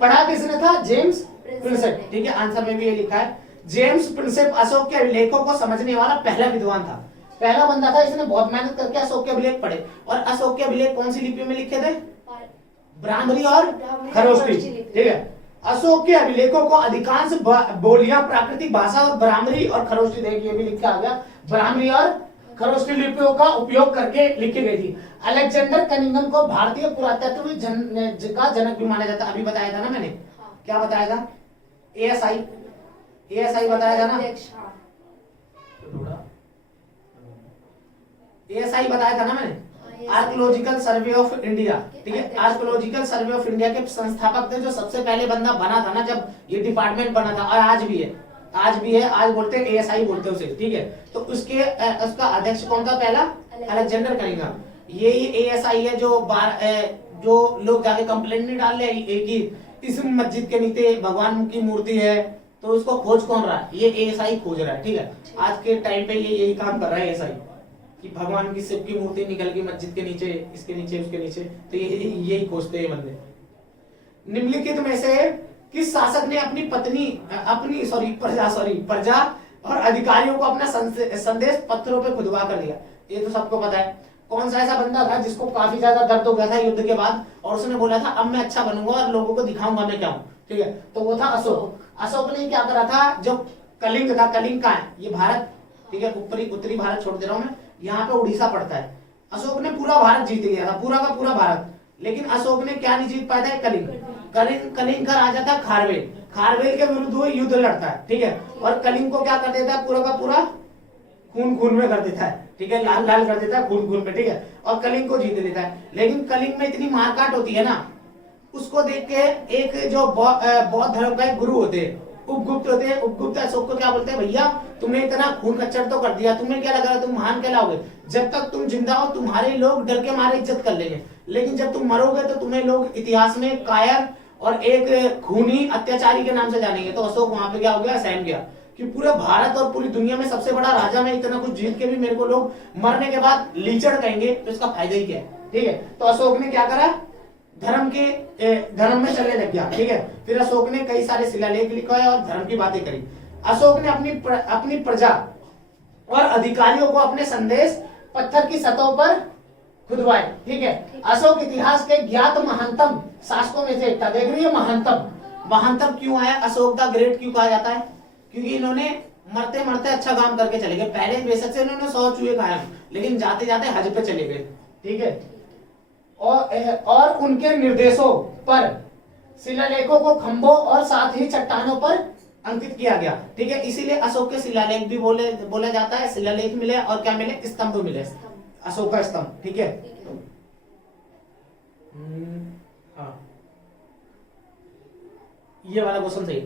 पढ़ा किसने था? जेम्स प्रिंसेप, ठीक है। आंसर में भी ये लिखा है, जेम्स प्रिंसेप अशोक के अभिलेखों को समझने वाला पहला विद्वान था, पहला बंदा था। इसने बहुत मेहनत करके अशोक के अभिलेख पढ़े। और अशोक के अभिलेख कौन सी लिपि में लिखे थे? ब्राह्मणी और खरोष्टी, ठीक है। अशोक के अभिलेखों को अधिकांश बोलियां प्राकृतिक भाषा और ब्राह्मणी और खरोष्टी, देखिए भी लिखा आ गया, ब्राह्मणी और खरोष्टी लिपियों का उपयोग करके लिखी गई थी। अलेक्जेंडर कनिंघम को भारतीय पुरातत्व का जनक भी माना जाता है। अभी बताया था ना मैंने, क्या बताया था? ASI बताया था ना, ASI बताया था ना मैंने, आर्कोलॉजिकल सर्वे ऑफ इंडिया, ठीक है। आर्कोलॉजिकल सर्वे ऑफ इंडिया के संस्थापक थे, जो सबसे पहले बंदा बना था ना जब ये डिपार्टमेंट बना था, और आज भी है, आज बोलते हैं ASI बोलते हैं उसे, ठीक है। तो उसका अध्यक्ष कौन था? पहला अलेक्जेंडर कनिंघम। यही ASI है जो लोग जाके कंप्लेंट नहीं डाल रहे कि इस मस्जिद के नीचे भगवान की मूर्ति है, तो उसको खोज कौन रहा है? ये ASI खोज रहा है, ठीक है। आज के टाइम पे ये यही काम कर रहा है ASI, कि भगवान की शिव की मूर्ति निकल गई मस्जिद के नीचे, इसके नीचे, उसके नीचे, तो यही खोजते हैं बंदे। निम्नलिखित में से किस शासक ने प्रजा और अधिकारियों को अपना संदेश पत्रों पे खुदवा कर दिया? ये तो सबको पता है। कौन सा ऐसा बंदा था जिसको काफी ज्यादा दर्द हो गया था युद्ध के बाद, और उसने बोला था अब मैं अच्छा बनूंगा और लोगों को दिखाऊंगा मैं क्या हूँ, ठीक है। तो वो था अशोक। अशोक ने क्या करा था? जो कलिंग था, कलिंग का है ये भारत, ठीक है, उत्तरी भारत छोड़ दे रहा हूं मैं, यहाँ पे उड़ीसा पड़ता है। अशोक ने पूरा भारत जीत लिया था, पूरा का पूरा भारत। लेकिन अशोक ने क्या नहीं जीत पाया था? कलिंग का राजा था खारवेल के विरुद्ध वो युद्ध लड़ता है, ठीक है। और कलिंग को क्या कर देता है? पूरा का पूरा खून में कर देता है, ठीक है, लाल कर देता है खून में, ठीक है। और कलिंग को जीत लेता है। लेकिन कलिंग में इतनी मारकाट होती है ना, उसको देख के एक जो बौद्ध धर्म का एक गुरु होते हैं, उपगुप्त होते हैं, उपगुप्त अशोक को क्या बोलते हैं? भैया तुमने इतना खून खच्चर तो कर दिया, तुम्हें क्या लगा तुम महान कहलाओगे? जब तक तुम जिंदा हो तुम्हारे लोग डर के मारे इज्जत कर लेंगे, लेकिन जब तुम मरोगे तो तुम्हें लोग इतिहास में कायर और एक खूनी अत्याचारी के नाम से जानेंगे। तो अशोक वहां पे क्या हो गया? सहम गया कि पूरे भारत और पूरी दुनिया में सबसे बड़ा राजा मैं, इतना कुछ जीत के भी मेरे को लोग मरने के बाद लीचड़ कहेंगे, तो इसका फायदा ही क्या है, ठीक है। तो अशोक ने क्या करा? धर्म में चलने लग गया, ठीक है। फिर अशोक ने कई सारे शिलालेख लिखवाए और धर्म की बातें करी। अशोक ने अपनी प्रजा और अधिकारियों को अपने संदेश पत्थर की सतहों पर खुदवाए, ठीक है। अशोक इतिहास के ज्ञात महानतम शासकों में से एक था। देख रही है महानतम क्यों आया? अशोक द ग्रेट क्यों कहा जाता है? क्योंकि इन्होंने मरते मरते अच्छा काम करके चले गए। पहले बेशक से इन्होंने 100 चूहे खाए, लेकिन जाते जाते हज पे चले गए, ठीक है। और उनके निर्देशों पर शिलालेखों को खंभों और साथ ही चट्टानों पर अंकित किया गया, ठीक है। इसीलिए अशोक के शिलालेख भी बोला जाता है। शिलालेख मिले और क्या मिले? स्तंभ मिले, अशोक का स्तंभ, ठीक है। हाँ, ये वाला क्वेश्चन सही।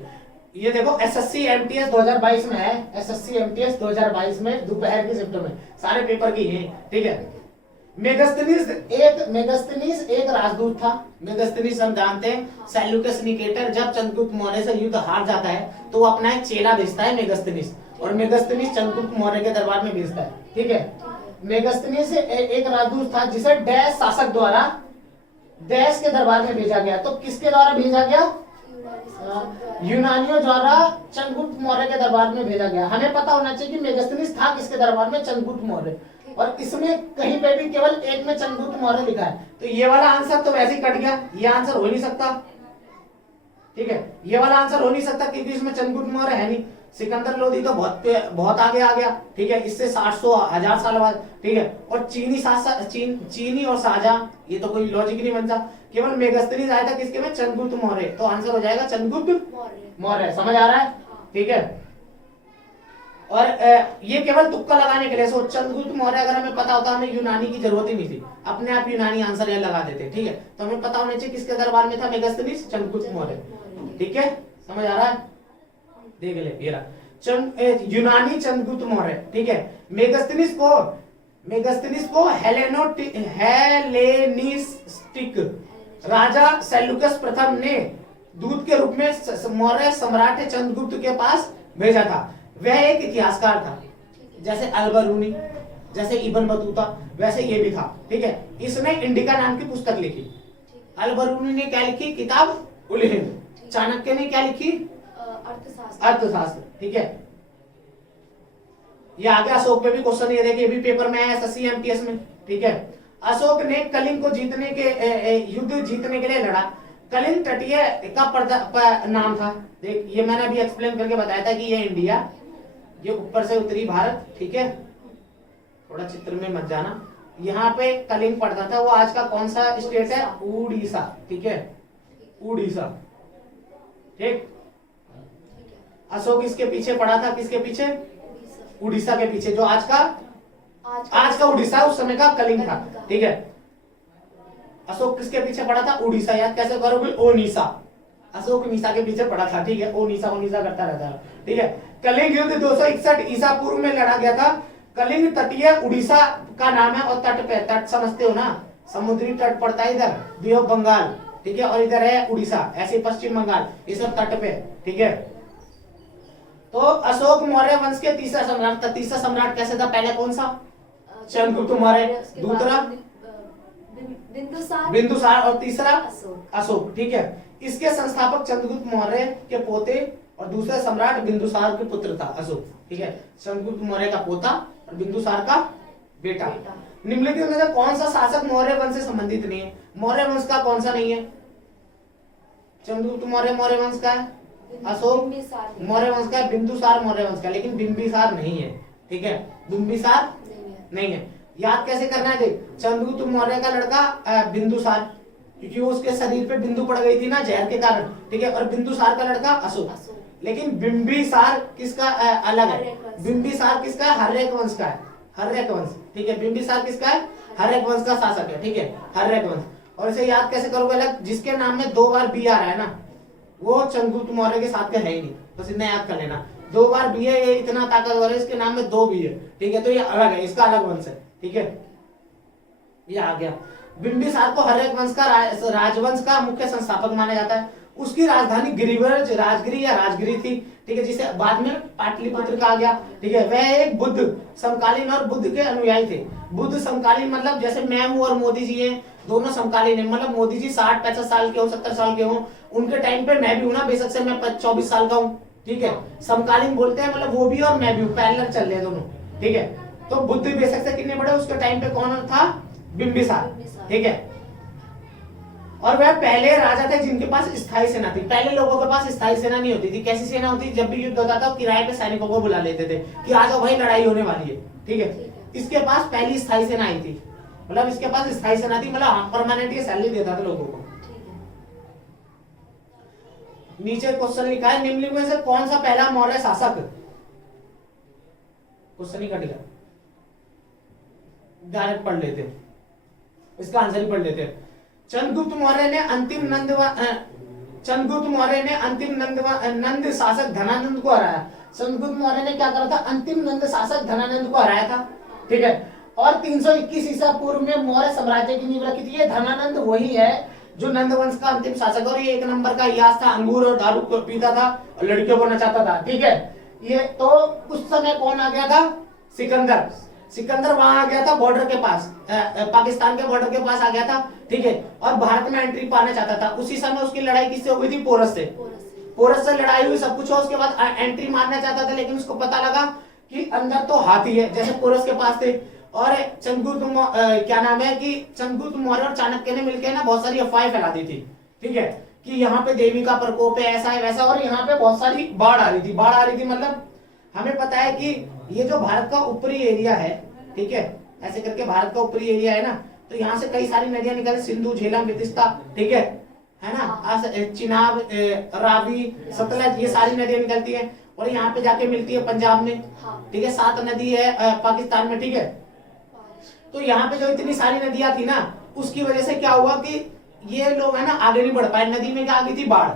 ये देखो SSC MTS 2022 में है, SSC MTS 2022 में दोपहर की शिफ्ट में सारे पेपर की है, ठीक है। मेगास्थनीज एक राजदूत था। मेगास्थनीज हम जानते हैं सेल्यूकस निकेटर जब चंद्रगुप्त मौर्य से युद्ध हार जाता है तो वो अपना एक चेला भेजता है मेगास्थनीज, और मेगास्थनीज चंद्रगुप्त मौर्य के दरबार में भेजता है। ठीक है, मेगास्थनीज एक राजदूत था जिसे डैश शासक द्वारा डैश के दरबार में भेजा गया। तो किसके द्वारा भेजा गया? यूनानियों द्वारा चंद्रगुप्त मौर्य के दरबार में भेजा गया। हमें पता होना चाहिए कि मेगास्थनीज था किसके दरबार में? चंद्रगुप्त मौर्य। और इसमें कहीं पे भी केवल एक में चंद्रगुप्त मौर्य लिखा है, तो ये वाला आंसर तो वैसे ही कट गया, ये आंसर हो नहीं सकता। ठीक है, ये वाला आंसर हो नहीं सकता क्योंकि इसमें चंद्रगुप्त मौर्य है नहीं। सिकंदर लोधी तो बहुत आगे आ गया। ठीक है, इससे 700-1000 साल बाद। ठीक है, और चीनी और शाहजहां, ये तो कोई लॉजिक नहीं बनता। केवल मेगास्थनीज आया था किसके में? चंद्रगुप्त मौर्य। तो आंसर हो जाएगा चंद्रगुप्त मौर्य। समझ आ रहा है? ठीक है, और ये केवल तुक्का लगाने के लिए। सो चंद्रगुप्त मौर्य अगर हमें पता होता हमें यूनानी की जरूरत ही नहीं थी, अपने आप यूनानी आंसर ये लगा देते। ठीक है, तो हमें पता होना चाहिए किसके दरबार में था मेगास्थनीज? चंद्रगुप्त मौर्य। ठीक है, समझ आ रहा है? देख ले ये यूनानी चंद्रगुप्त मौर्य। ठीक है, मेगास्थनीज को हेलेनिस्टिक राजा सेल्यूकस प्रथम ने दूत के रूप में मौर्य सम्राट चंद्रगुप्त के पास भेजा था। वह एक इतिहासकार था, जैसे अलबरूनी, जैसे इब्न बतूता, वैसे ये भी था। ठीक है, इसने इंडिका नाम की पुस्तक लिखी। अलबरूनी ने क्या लिखी? किताब उल हिंद। चाणक्य ने क्या लिखी? अर्थशास्त्र। ठीक है, ये आगे अशोक पे भी क्वेश्चन ये देखिए, ये भी पेपर में है एसएससी एमटीएस में। ठीक है, अशोक ने कलिंग को जीतने के युद्ध जीतने के लिए लड़ा। कलिंग तटीय का नाम था। देख, ये मैंने अभी एक्सप्लेन करके बताया था कि ये इंडिया, ये ऊपर से उत्तरी भारत। ठीक है, थोड़ा चित्र में मत जाना। यहाँ पे कलिंग पड़ता था, वो आज का कौन सा स्टेट है? उड़ीसा। ठीक है, उड़ीसा। ठीक, अशोक इसके पीछे पड़ा था, किसके पीछे? उड़ीसा के पीछे, जो आज का उड़ीसा उस समय का कलिंग था। ठीक है, अशोक किसके पीछे पड़ा था? उड़ीसा। याद कैसे करोगे? ओनिसा। अशोक निशा के पीछे पड़ा था। ठीक है, ओनिसा करता रहता है। ठीक है, कलिंग युद्ध 261 ईसा पूर्व में लड़ा गया था। कलिंग तटीय उड़ीसा का नाम है, और तट पे, तट समझते हो ना, समुद्री तट पड़ता है इधर बे ऑफ बंगाल। ठीक है, और इधर है उड़ीसा, ऐसे पश्चिम बंगाल, ये सब तट पे। ठीक है, तो अशोक मौर्य वंश के तीसरा सम्राट था। तीसरा सम्राट कैसे था? पहले कौन सा? चंद्रगुप्त मौर्य, दूसरा बिंदुसार, और तीसरा अशोक। ठीक है, इसके संस्थापक चंद्रगुप्त मौर्य के पोते और दूसरे सम्राट बिंदुसार के पुत्र था अशोक। ठीक है, चंद्रगुप्त मौर्य का पोता और बिंदुसार का बेटा। निम्नलिखित में से कौन सा शासक मौर्य वंश से संबंधित नहीं है? मौर्य वंश का कौन सा नहीं है? चंद्रगुप्त मौर्य वंश का है, अशोक मौर्य वंश का, बिंदुसार मौर्य वंश का, लेकिन बिंबिसार नहीं है। ठीक है, बिंबिसार नहीं है। याद कैसे करना है? देख, चंद्रगुप्त मौर्य का लड़का बिंदुसार, क्योंकि उसके शरीर पे बिंदु पड़ गई थी ना जहर के कारण। ठीक है, और बिंदुसार का लड़का अशोक। लेकिन बिंबिसार किसका अलग है? बिंबिसार किसका? हर्यक वंश का है, हर्यक वंश। ठीक है, बिंबिसार किसका है? हर्यक वंश का शासक है। ठीक है, हर्यक वंश। और इसे याद कैसे करोगे? अलग, जिसके नाम में 2 बार बी आ रहा है ना, वो चंद्रगुप्त मौर्य के साथ का है ही नहीं, बस इतना याद कर लेना। 2 बार बी है, ये इतना ताकतवर है, इसके नाम में 2 बी है। ठीक है, तो ये अलग है, इसका अलग वंश है। ठीक है, ये आ गया। बिंबिसार को हर्यक वंश का राजवंश का मुख्य संस्थापक माना जाता है। उसकी राजधानी गिरिवर्ज, राजगिरी या राजगिरी थी। ठीक है, जिसे बाद में पाटलिपुत्र कहा गया। ठीक है, वह एक बुद्ध समकालीन और बुद्ध के अनुयायी थे। बुद्ध समकालीन मतलब जैसे मैं हूं और मोदी जी हैं, दोनों समकालीन है। मतलब मोदी जी 60-65 साल के हो, 70 साल के हो, उनके टाइम पे मैं भी हूं ना, बेशक से मैं 24 साल का हूँ। ठीक है, समकालीन बोलते हैं, मतलब वो भी और मैं भी हूँ, पैरेलल चल रहे दोनों। ठीक है, तो बुद्ध बेशक से कितने बड़े, उसके टाइम पे कौन था? बिंबिसार। ठीक है, और वह पहले राजा थे जिनके पास स्थायी सेना थी। पहले लोगों के पास स्थायी सेना नहीं होती थी। कैसी सेना होती? जब भी युद्ध होता था किराए पे सैनिकों को बुला लेते थे कि आ जाओ भाई, लड़ाई होने वाली है। ठीक है, इसके पास पहली स्थायी सेना आई थी, मतलब इसके पास स्थायी सेना थी, मतलब परमानेंट ये सैलरी देता था लोगों को। नीचे क्वेश्चन लिखा है, निम्नलिखित में से कौन सा पहला मौर्य शासक? क्वेश्चन ही कट गया, डायरेक्ट पढ़ लेते, इसका आंसर ही पढ़ लेते। चंद्रगुप्त मौर्य ने अंतिम नंद शासक धनानंद को हराया। चंद्रगुप्त मौर्य ने क्या करा था? अंतिम नंद शासक धनानंद को हराया था। ठीक है, और 321 ईसा पूर्व में मौर्य साम्राज्य की नींव रखी थी। ये धनानंद वही है जो नंद वंश का अंतिम शासक, और ये एक नंबर का यास था, अंगूर और दारू को पीता था और लड़कियों को नचाता था। ठीक है, ये तो उस समय कौन आ गया था? सिकंदर। सिकंदर वहां आ गया था बॉर्डर के पास, पाकिस्तान के बॉर्डर के पास आ गया था। ठीक है, और भारत में एंट्री पाना चाहता था। उसी समय उसकी लड़ाई किससे हो गई थी? पोरस से। पोरस से लड़ाई हुई, सब कुछ हो, उसके बाद एंट्री मारना चाहता था, लेकिन उसको पता लगा कि अंदर तो हाथी है, जैसे पोरस के पास थे। और चंद्रगुप्त क्या नाम है कि चंद्रगुप्त मौर्य और चाणक्य ने मिलकर ना बहुत सारी अफवाहें फैला दी थी। ठीक है, कि यहाँ पे देवी का प्रकोप है, ऐसा है वैसा, और यहाँ पे बहुत सारी बाढ़ आ रही थी। बाढ़ आ रही थी मतलब हमें पता है कि ये जो भारत का ऊपरी एरिया है, ठीक है, ऐसे करके भारत का ऊपरी एरिया है ना, तो यहाँ से कई सारी नदियां निकलती, सिंधु, झेलम, बेतिस्ता, ठीक है ना, चिनाब, रावी, सतलज, ये सारी नदियां निकलती है और यहाँ पे जाके मिलती है पंजाब में। ठीक है, 7 नदी है पाकिस्तान में। ठीक है, तो यहाँ पे जो इतनी सारी नदियां थी ना, उसकी वजह से क्या हुआ कि ये लोग है ना आगे नहीं बढ़ पाए। नदी में क्या आ गई थी? बाढ़,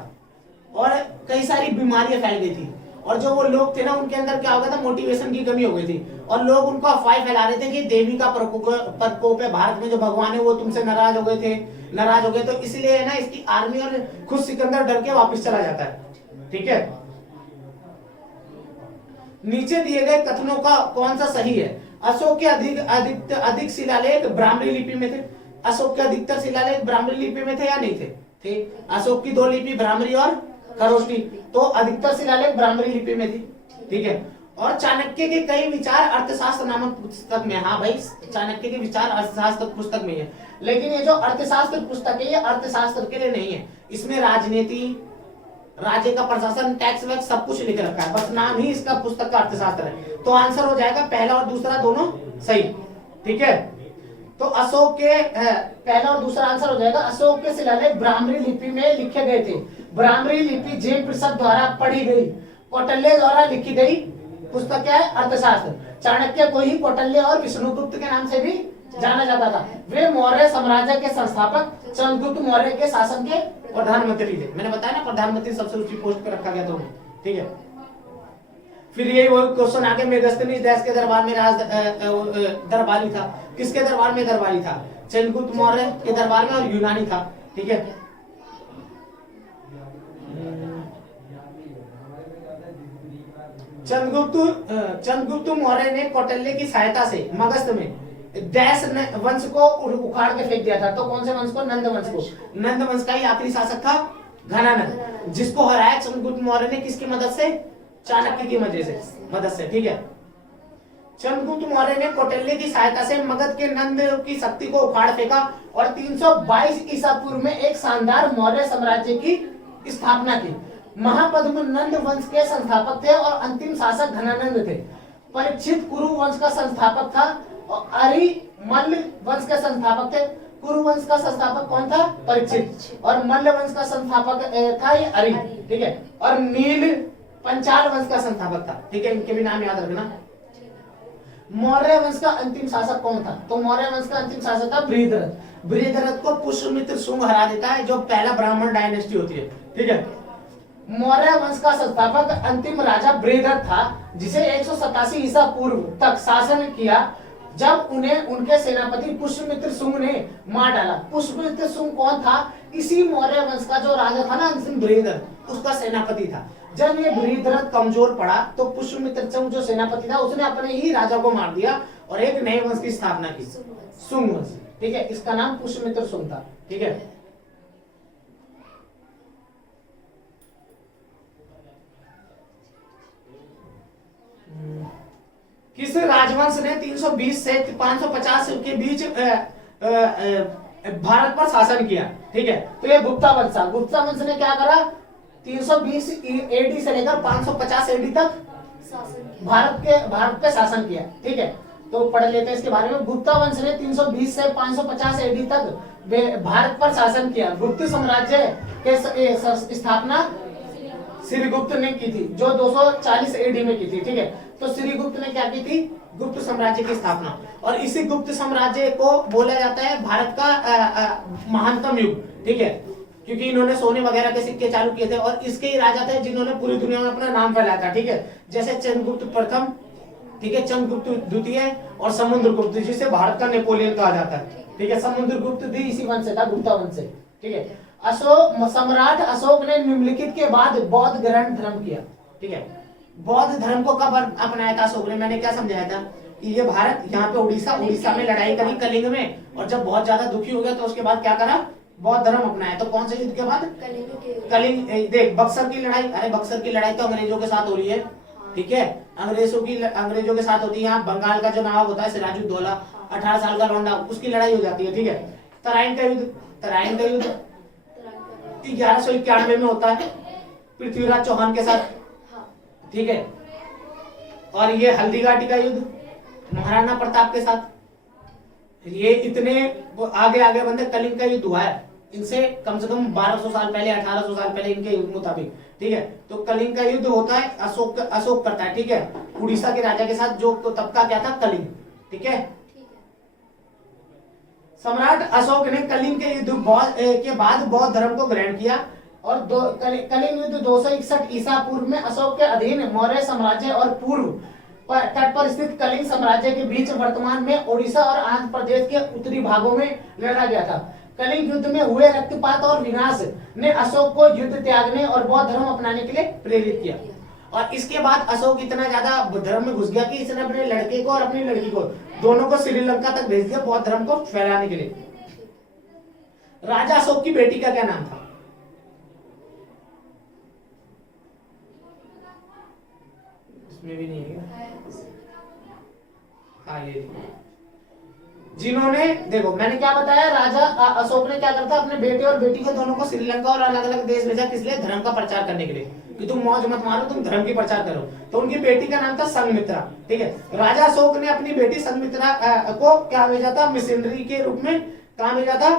और कई सारी बीमारियां फैल गई थी। और जो वो लोग थे ना, उनके अंदर क्या हो गया था? मोटिवेशन की कमी हो गई थी, और लोग उनको अफवाह फैला रहे थे कि देवी का प्रकोप है, भारत में जो भगवान है वो तुमसे नाराज हो गए थे, नाराज हो गए। तो इसलिए है ना इसकी आर्मी और खुद सिकंदर डर के वापस चला जाता है। ठीक है, नीचे दिए गए कथनों का कौन सा सही है? अशोक के अधिक शिलालेख ब्राह्मणी लिपि में थे। अशोक के अधिकतर शिलालेख ब्राह्मणी लिपि में थे या नहीं थे? थे। अशोक की 2 लिपि ब्राह्मणी और खरोष्टी, तो अधिकतर शिलालेख ब्राह्मणी लिपि में थी। ठीक है, और चाणक्य के कई विचार अर्थशास्त्र नामक पुस्तक में। हाँ भाई, चाणक्य के विचार अर्थशास्त्र पुस्तक में है, लेकिन ये जो अर्थशास्त्र पुस्तक है ये अर्थशास्त्र के लिए नहीं है। इसमें राजनीति, राज्य का प्रशासन, टैक्स वैक्स सब कुछ लिख रखा है, बस नाम ही इसका पुस्तक का अर्थशास्त्र है। तो आंसर हो जाएगा पहला और दूसरा दोनों सही। ठीक है, तो अशोक के पहला और दूसरा आंसर हो जाएगा। अशोक के शिलालेख ब्राह्मणी लिपि में लिखे गए थे। ब्राह्मणी लिपि जेम प्रसाद द्वारा पढ़ी गई, कौटिल्य द्वारा लिखी गई पुस्तक क्या है? अर्थशास्त्र। चाणक्य को ही कौटिल्य और विष्णुगुप्त के नाम से भी जाना जाता था। वे मौर्य साम्राज्य के संस्थापक चंद्रगुप्त मौर्य के शासन के प्रधानमंत्री थे। मैंने बताया ना, प्रधानमंत्री सबसे ऊंची पोस्ट पे रखा गया था उन्हें। ठीक है, फिर यही वो क्वेश्चन आगे, मेगस्थनीज देश के दरबार में दरबारी था। किसके दरबार में दरबारी था? चंद्रगुप्त मौर्य के दरबार में, और यूनानी था। ठीक है, चंद्रगुप्त मौर्य ने कौटिल्य की सहायता से मगध में दैश वंश को उखाड़ के फेंक दिया था। तो कौन से वंश को? नंद वंश को। नंद वंश का ही आखिरी शासक था घनानंद, जिसको हराया चंद्रगुप्त मौर्य ने। किसकी मदद से? चाणक्य की मदद से। ठीक है, चंद्रगुप्त मौर्य ने कौटिल्य की सहायता से मगध के नंद की शक्ति को उखाड़ फेंका और 322 ईसा पूर्व में एक शानदार मौर्य साम्राज्य की स्थापना की। महापद्म नंद वंश के संस्थापक थे और अंतिम शासक धनानंद थे। परीक्षित कुरु वंश का संस्थापक था और अरि मल्ल वंश के संस्थापक थे। कुरु वंश का संस्थापक कौन था? परीक्षित। और मल्ल वंश का संस्थापक था ये अरि। ठीक है, और नील पंचाल वंश का संस्थापक था। ठीक है, इनके भी नाम याद रखना। मौर्य वंश का अंतिम शासक कौन था? तो मौर्य वंश का अंतिम शासक था बृहद्रथ। बृहद्रथ को पुष्यमित्र शुंग हरा देता है, जो पहला ब्राह्मण डायनेस्टी होती है। ठीक है, मौर्य वंश का संस्थापक अंतिम राजा बृहद्रथ था, जिसे 187 ईसा पूर्व तक शासन किया, जब उन्हें उनके सेनापति पुष्यमित्र शुंग ने मार डाला। पुष्यमित्र शुंग कौन था? इसी मौर्य वंश का जो राजा था ना अंतिम बृहद्रथ, उसका सेनापति था। जब ये बृहद्रथ कमजोर पड़ा तो पुष्यमित्र शुंग जो सेनापति था उसने अपने ही राजा को मार दिया और एक नए वंश की स्थापना की, शुंग वंश। ठीक है, इसका नाम पुष्यमित्र शुंग था। ठीक है, किस राजवंश ने 320 से 550 के बीच भारत पर शासन किया? ठीक है, तो ये गुप्ता वंश था। गुप्ता वंश ने क्या करा? 320 एडी से लेकर 550 एडी तक भारत पे शासन किया। ठीक है, तो पढ़ लेते हैं इसके बारे में। गुप्ता वंश ने 320 से 550 एडी तक भारत पर शासन किया। गुप्त साम्राज्य के स्थापना श्रीगुप्त ने की थी, जो 240 एडी में की थी। ठीक है, तो श्रीगुप्त ने क्या की थी? गुप्त साम्राज्य की स्थापना। और इसी गुप्त साम्राज्य को बोला जाता है भारत का महानतम युग। ठीक है, क्योंकि इन्होंने सोने वगैरह के सिक्के चालू किए थे और इसके ही राजा थे जिन्होंने पूरी दुनिया में अपना नाम फैलाया था। ठीक है, जैसे चंद्रगुप्त प्रथम, ठीक है, चंद्रगुप्त द्वितीय और समुद्रगुप्त, जिसे भारत का नेपोलियन कहा जाता है। ठीक है, समुद्रगुप्त भी इसी वंश से था, गुप्ता वंश से। ठीक है, सम्राट अशोक ने निम्नलिखित के बाद बौद्ध ग्रहण धर्म किया। ठीक है, बौद्ध धर्म को कब अपनाया था अशोक ने? मैंने क्या समझाया था कि ये भारत, यहाँ पे उड़ीसा में लड़ाई करी कलिंग में, और जब बहुत ज्यादा दुखी हो गया तो उसके बाद क्या करा? बौद्ध धर्म अपनाया। तो कौन से युद्ध के बाद? कलिंग। देख, बक्सर की लड़ाई, अरे बक्सर की लड़ाई तो अंग्रेजों के साथ हो रही है। ठीक है, अंग्रेजों के साथ होती है। यहाँ बंगाल का जो नवाब होता है सिराजुद्दौला, 18 साल का लौंडा, उसकी लड़ाई हो जाती है। ठीक है, तराइन का युद्ध 1191 में होता है पृथ्वीराज चौहान के साथ। ठीक है, और ये हल्दीघाटी का युद्ध महाराणा प्रताप के साथ। ये इतने आगे आगे बंदे, कलिंग का युद्ध हुआ है इनसे कम से कम 1200 साल पहले, 1800 साल पहले इनके युद्ध मुताबिक। ठीक है, तो कलिंग का युद्ध होता है, अशोक करता है। ठीक है, उड़ीसा के राजा के साथ, जो तो तब का क्या था? कलिंग। ठीक है, सम्राट अशोक ने कलिंग के युद्ध के बाद बौद्ध धर्म को ग्रहण किया, और कलिंग युद्ध 261 ईसा पूर्व में अशोक के अधीन मौर्य साम्राज्य और पूर्व तट पर स्थित कलिंग साम्राज्य के बीच वर्तमान में उड़ीसा और आंध्र प्रदेश के उत्तरी भागों में लड़ा गया था। कलिंग युद्ध में हुए रक्तपात और विनाश ने अशोक को युद्ध त्यागने और बौद्ध धर्म अपनाने के लिए प्रेरित किया। और इसके बाद अशोक इतना ज्यादा धर्म में घुस गया कि इसने अपने लड़के को और अपनी लड़की को, दोनों को श्रीलंका तक भेज दिया बौद्ध धर्म को फैलाने के लिए। राजा अशोक की बेटी का क्या नाम था? इसमें भी नहीं है। हाँ, ये जिन्होंने, देखो मैंने क्या बताया, राजा अशोक ने क्या करता, अपने बेटे और बेटी को दोनों को श्रीलंका और अलग अलग देश भेजा। किस लिए? धर्म का प्रचार करने के लिए, कि तुम मौज मत मारो, तुम धर्म की प्रचार करो। तो उनकी बेटी का नाम था संघमित्रा। ठीक है, राजा अशोक ने अपनी बेटी संघमित्रा को क्या भेजा था? मिशनरी के रूप में कहाँ भेजा था?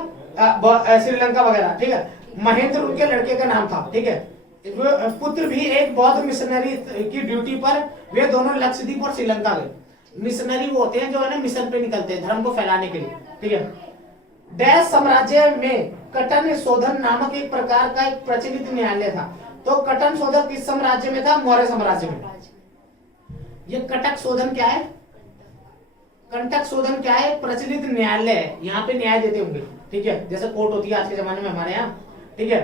श्रीलंका वगैरह। ठीक है, महेंद्र उनके लड़के का नाम था। ठीक है, पुत्र भी एक बौद्ध मिशनरी की ड्यूटी पर, वे दोनों लक्षद्वीप और श्रीलंका गए। मिशनरी वो होते हैं जो है ना मिशन पे निकलते हैं धर्म को फैलाने के लिए। ठीक है, डैश साम्राज्य में कटन शोधन नामक एक प्रकार का एक प्रचलित न्यायालय था। तो कटन शोधन किस साम्राज्य में था? मौर्य साम्राज्य में। ये कटक शोधन क्या है? कंटक शोधन क्या है? प्रचलित न्यायालय है, यहाँ पे न्याय देते होंगे। ठीक है, जैसे कोर्ट होती है आज के जमाने में हमारे यहाँ। ठीक है,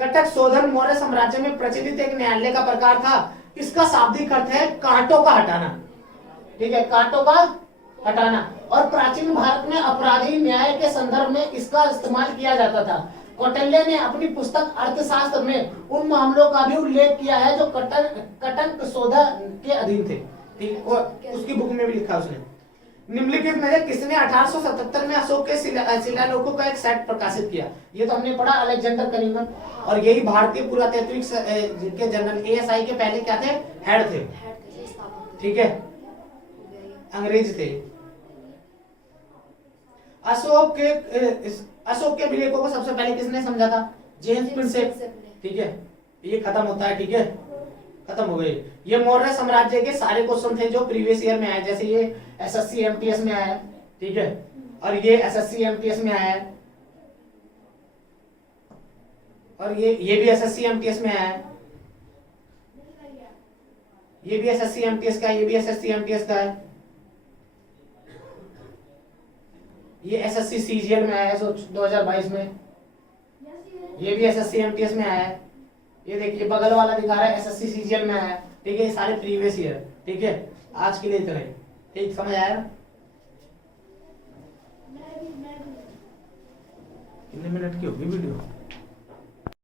कटक शोधन मौर्य साम्राज्य में प्रचलित एक न्यायालय का प्रकार था। इसका शाब्दिक अर्थ है कांटों का हटाना। ठीक है, कांटों का हटाना। और प्राचीन भारत में अपराधी न्याय के संदर्भ में इसका इस्तेमाल किया जाता था। कौटिल्य ने अपनी पुस्तक अर्थशास्त्र में उन मामलों का भी उल्लेख किया है जो कटक शोधन के अधीन थे। ठीक, उसकी बुक में भी लिखा उसने। निम्नलिखित में से किसने 1877 में अशोक के शिलालेखों का एक सेट प्रकाशित किया? ये तो हमने पढ़ा, अलेक्जेंडर कनिंघम। और यही भारतीय पुरातत्विक के जनरल ASI के पहले क्या थे? हेड थे। ठीक है, अंग्रेज थे। अशोक के अभिलेखों को सबसे पहले किसने समझा था? James Prinsep. ठीक है, ये खत्म होता है। ठीक है, खत्म हो गए। ये मौर्य साम्राज्य के सारे क्वेश्चन थे जो प्रीवियस ईयर में आए, जैसे ये SSC MTS में आया। ठीक है, और ये SSC MTS में आया, और ये भी SSC MTS में आया, ये भी SSC MTS का, ये भी SSC MTS का है, ये SSC CGL में आया 2022 में, ये भी SSC MTS में आया है। ये देखिए बगल वाला दिखा रहा है SSC CGL में आया। ठीक है, ये सारे प्रीवियस ईयर। ठीक है, आज के लिए इतना ही। ठीक, समझ आया ना? कितने मिनट की होगी वीडियो?